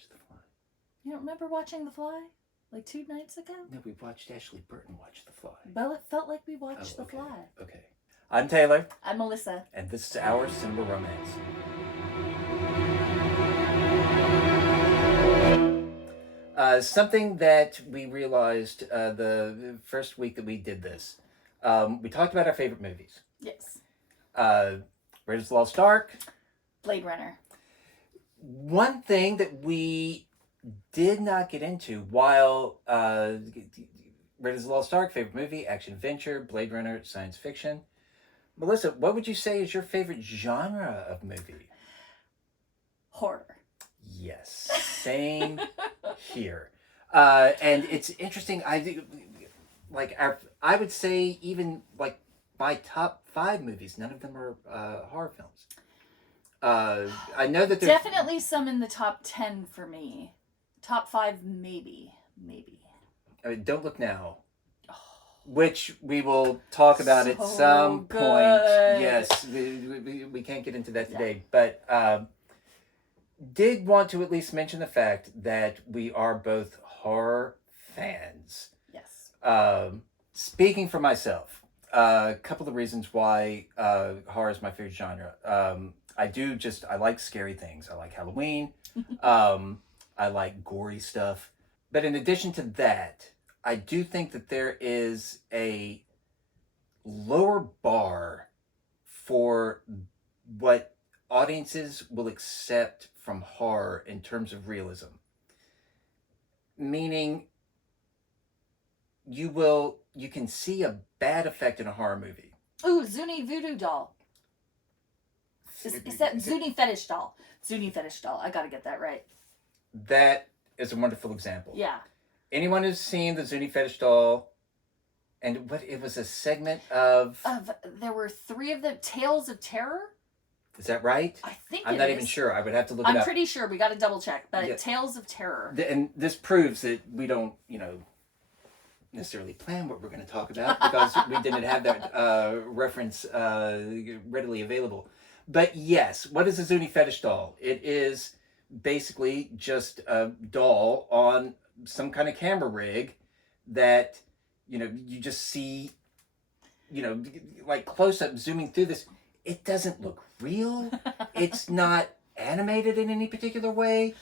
watch The Fly. You don't remember watching The Fly? Like 2 nights ago? No, we watched Ashley Burton watch The Fly. Well, it felt like we watched The Fly. Okay. I'm Taylor. I'm Melissa. And this is our Cinema Romance. Something that we realized the first week that we did this. We talked about our favorite movies. Yes. Raiders of the Lost Ark. Blade Runner. One thing that we did not get into, while Raiders of the Lost Ark, favorite movie, action adventure, Blade Runner, science fiction. Melissa, what would you say is your favorite genre of movie? Horror. Yes, same here. And it's interesting. I would say even like my top 5 movies, none of them are horror films. I know that there's definitely some in the top 10 for me. Top 5, maybe. Don't Look Now, which we will talk about at some good. point. Yes, we can't get into that today, but did want to at least mention the fact that we are both horror fans. Yes. Speaking for myself, a couple of reasons why horror is my favorite genre. I like scary things. I like Halloween. I like gory stuff. But in addition to that, I do think that there is a lower bar for what audiences will accept from horror in terms of realism. Meaning, you can see a bad effect in a horror movie. Ooh, Zuni Voodoo Doll. Is that Zuni Fetish Doll? Zuni Fetish Doll. I gotta get that right. That is a wonderful example. Yeah. Anyone who's seen the Zuni Fetish Doll, and it was a segment of... There were 3 of the Tales of Terror? Is that right? I think I'm not even sure. I would have to look it up. I'm pretty sure. We got to double check. But yeah. Tales of Terror. And this proves that we don't, necessarily plan what we're going to talk about because we didn't have that reference readily available. But yes, what is a Zuni Fetish Doll? It is basically just a doll on some kind of camera rig that, you just see, like close up zooming through this. It doesn't look real. It's not animated in any particular way.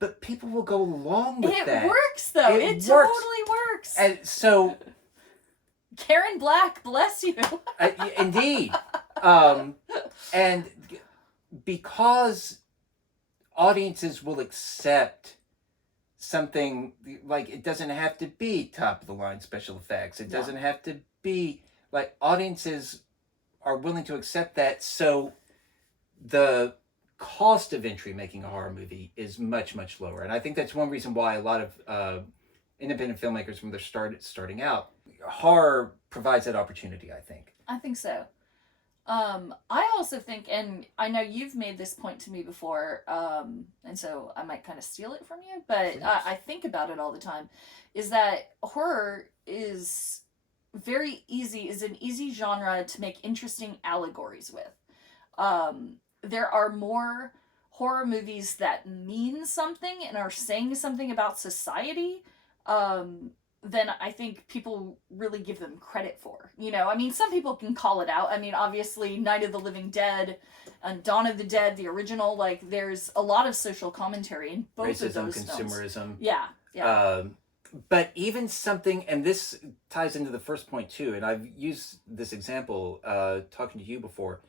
But people will go along with that. It works, though. It totally works. And so... Karen Black, bless you. Indeed. And because audiences will accept something, like, it doesn't have to be top-of-the-line special effects. It doesn't have to be... Like, audiences are willing to accept that, so the cost of entry making a horror movie is much, much lower. And I think that's one reason why a lot of independent filmmakers, when they're starting out, horror provides that opportunity, I think. I think so. I also think, and I know you've made this point to me before, and so I might kind of steal it from you, but I think about it all the time, is that horror is an easy genre to make interesting allegories with. There are more horror movies that mean something and are saying something about society than I think people really give them credit for. Some people can call it out. Obviously, Night of the Living Dead and Dawn of the Dead, the original, like, there's a lot of social commentary in both of those films. Consumerism. Yeah. But even something, and this ties into the first point too, and I've used this example talking to you before.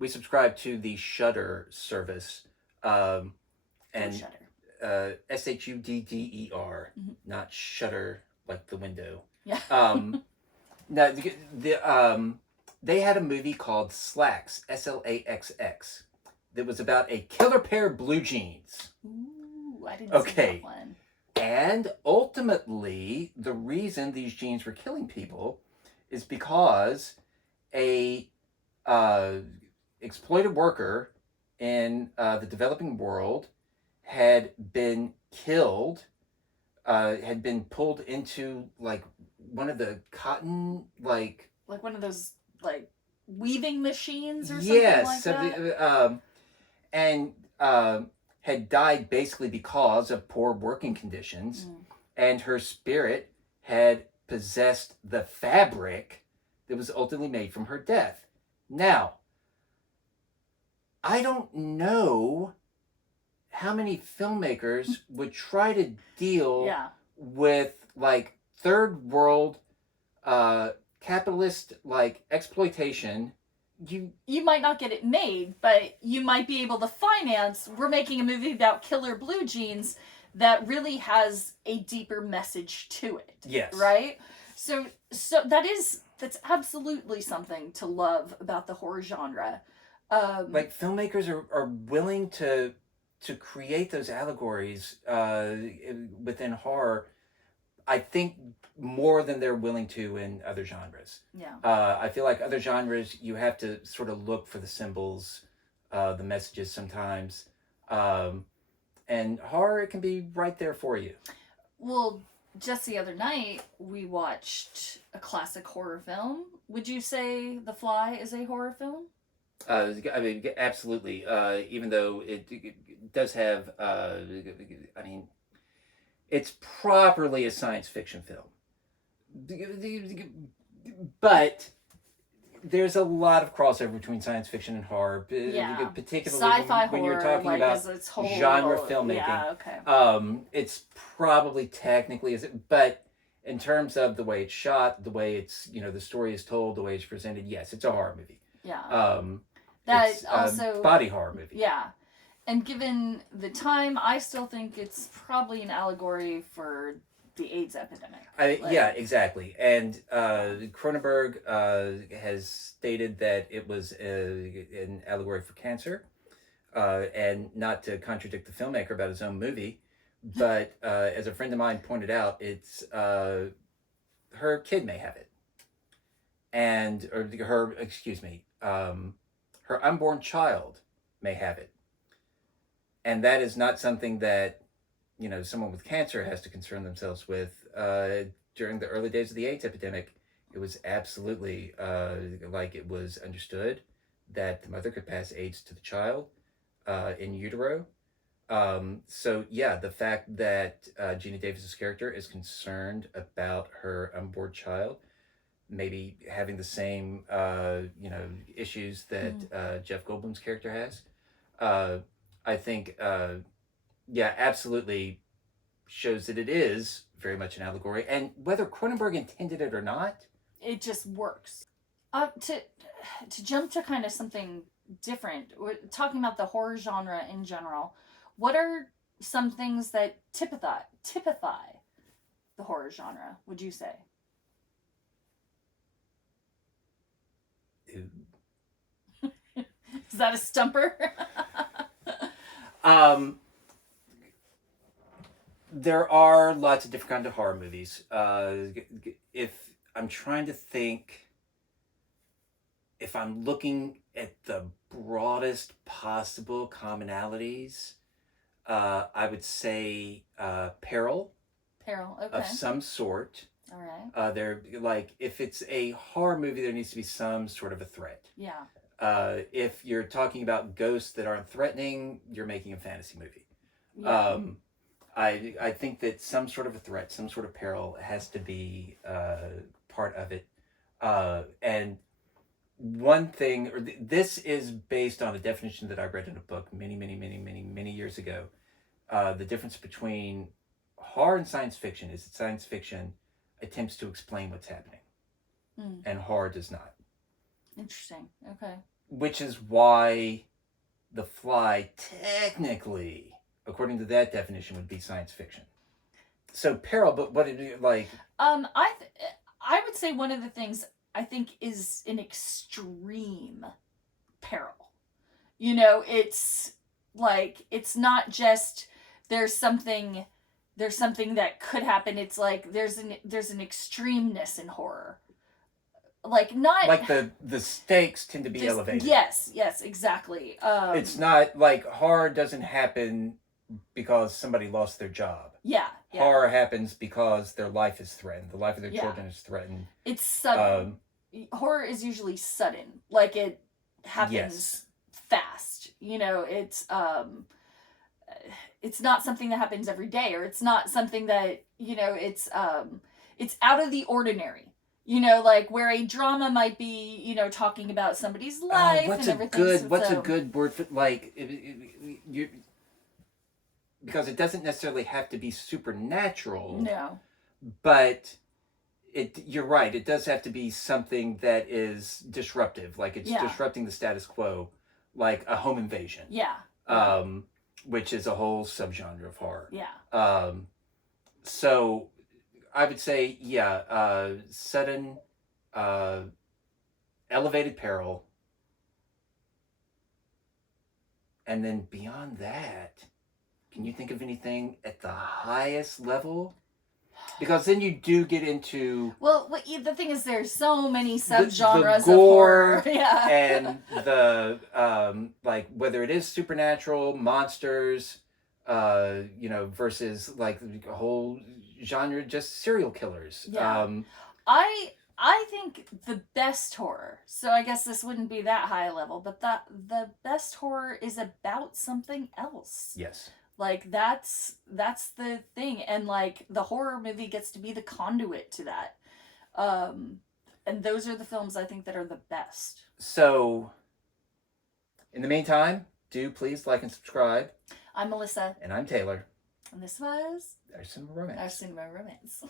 We subscribe to the Shudder service, and Shudder. SHUDDER, not Shutter like the window. Yeah. Now they had a movie called Slacks, SLAXX, that was about a killer pair of blue jeans. Ooh, I didn't see that one. And ultimately, the reason these jeans were killing people is because a exploited worker in the developing world had been killed, had been pulled into like one of the cotton like one of those like weaving machines or something like that. and had died basically because of poor working conditions, and her spirit had possessed the fabric that was ultimately made from her death. Now, I don't know how many filmmakers would try to deal with like third world capitalist like exploitation. You might not get it made, but you might be able to finance, we're making a movie about killer blue jeans that really has a deeper message to it. Yes. Right? So that's absolutely something to love about the horror genre. Like filmmakers are willing to create those allegories within horror, I think, more than they're willing to in other genres. Yeah. I feel like other genres, you have to sort of look for the symbols, the messages sometimes. And horror, it can be right there for you. Well, just the other night, we watched a classic horror film. Would you say The Fly is a horror film? I mean, absolutely. Even though it does have, I mean, it's properly a science fiction film. But there's a lot of crossover between science fiction and horror, particularly sci-fi when horror, you're talking like, about genre filmmaking. Yeah, okay. It's probably technically but in terms of the way it's shot, the way it's the story is told, the way it's presented, yes, it's a horror movie. Yeah. That it's also body horror movie. Yeah. And given the time, I still think it's probably an allegory for the AIDS epidemic. Yeah, exactly. And Cronenberg has stated that it was an allegory for cancer. And not to contradict the filmmaker about his own movie, but as a friend of mine pointed out, it's her kid may have it. Her unborn child may have it. And that is not something that, someone with cancer has to concern themselves with. During the early days of the AIDS epidemic, it was absolutely like it was understood that the mother could pass AIDS to the child in utero. So yeah, the fact that Gina Davis's character is concerned about her unborn child, maybe having the same issues that Jeff Goldblum's character has, I think absolutely shows that it is very much an allegory, and whether Cronenberg intended it or not, it just works. To jump to kind of something different, we're talking about the horror genre in general. What are some things that typify the horror genre, would you say? Is that a stumper? There are lots of different kinds of horror movies. If I'm trying to think, if I'm looking at the broadest possible commonalities, I would say peril. Peril, okay. Of some sort. All right. They're like, if it's a horror movie, there needs to be some sort of a threat. Yeah. If you're talking about ghosts that aren't threatening, you're making a fantasy movie. Yeah. I think that some sort of a threat, some sort of peril has to be part of it. And one thing, this is based on a definition that I read in a book many years ago. The difference between horror and science fiction is that science fiction attempts to explain what's happening, and horror does not. Interesting. Okay. Which is why The Fly technically, according to that definition, would be science fiction. So peril, but what did you like? I would say one of the things I think is an extreme peril. It's like, it's not just there's something that could happen. It's like there's an extremeness in horror. Like, not like the stakes tend to be elevated. Yes, exactly. It's not like horror doesn't happen because somebody lost their job. Yeah. Horror happens because their life is threatened. The life of their children is threatened. It's sudden. Horror is usually sudden. Like, it happens fast. it's not something that happens every day, or it's not something that, it's out of the ordinary. Like where a drama might be, talking about somebody's life and everything. What's a good word for, like, you, because it doesn't necessarily have to be supernatural. No. But you're right, it does have to be something that is disruptive, like it's disrupting the status quo, like a home invasion. Yeah. Which is a whole subgenre of horror. Yeah. So I would say, sudden, elevated peril. And then beyond that, can you think of anything at the highest level? Because then you do get into... Well, the thing is, there's so many subgenres the gore of horror. Yeah. And the, like, whether it is supernatural, monsters, versus, like, a whole genre, just serial killers. Yeah. I think the best horror, so I guess this wouldn't be that high a level, but the best horror is about something else. Yes. Like, that's the thing. And, like, the horror movie gets to be the conduit to that. And those are the films I think that are the best. So, in the meantime, do please like and subscribe. I'm Melissa. And I'm Taylor. And this was... Our Cinema Romance. Our Cinema Romance.